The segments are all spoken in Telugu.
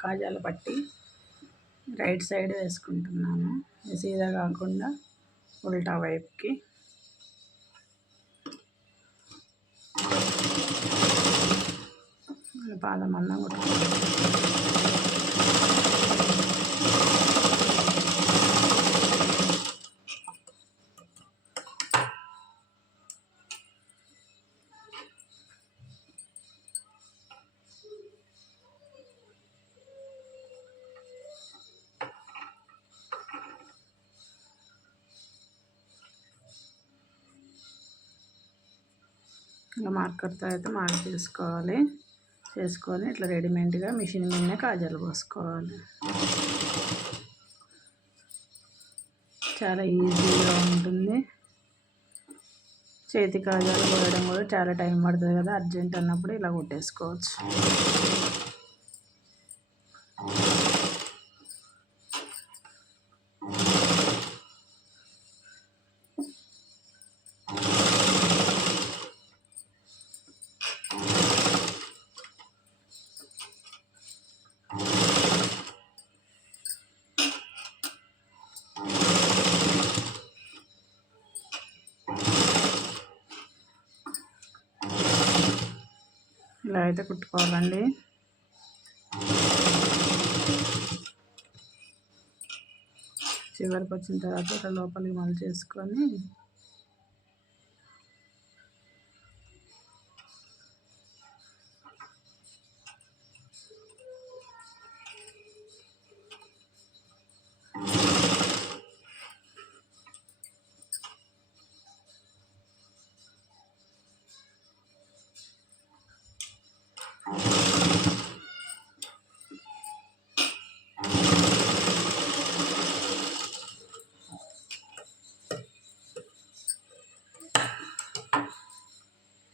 కాజాల పట్టి రైట్ సైడ్ వేసుకుంటున్నాను. సీదా కాకుండా ఉల్టా వైపుకి. పాదం అన్నం ఇలా మార్కర్తో అయితే మార్క్ చేసుకోవాలి చేసుకొని ఇట్లా రెడీమేడ్గా మిషన్ మీదనే కాజాలు పోసుకోవాలి. చాలా ఈజీగా ఉంటుంది. చేతి కాజాలు పోయడం కూడా చాలా టైం పడుతుంది కదా అర్జెంట్ అన్నప్పుడు ఇలా కొట్టేసుకోవచ్చు. ఇలా అయితే కుట్టుకోవాలండి. చివరికి వచ్చిన తర్వాత ఇక్కడ లోపలికి మళ్ళీ చేసుకొని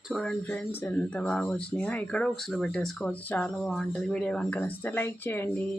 చూడండి ఫ్రెండ్స్ ఎంత బాగా వచ్చినాయో. ఇక్కడ ఉక్సులు పెట్టేసుకోవచ్చు. చాలా బాగుంటుంది. వీడియో కనుక నచ్చితే లైక్ చేయండి.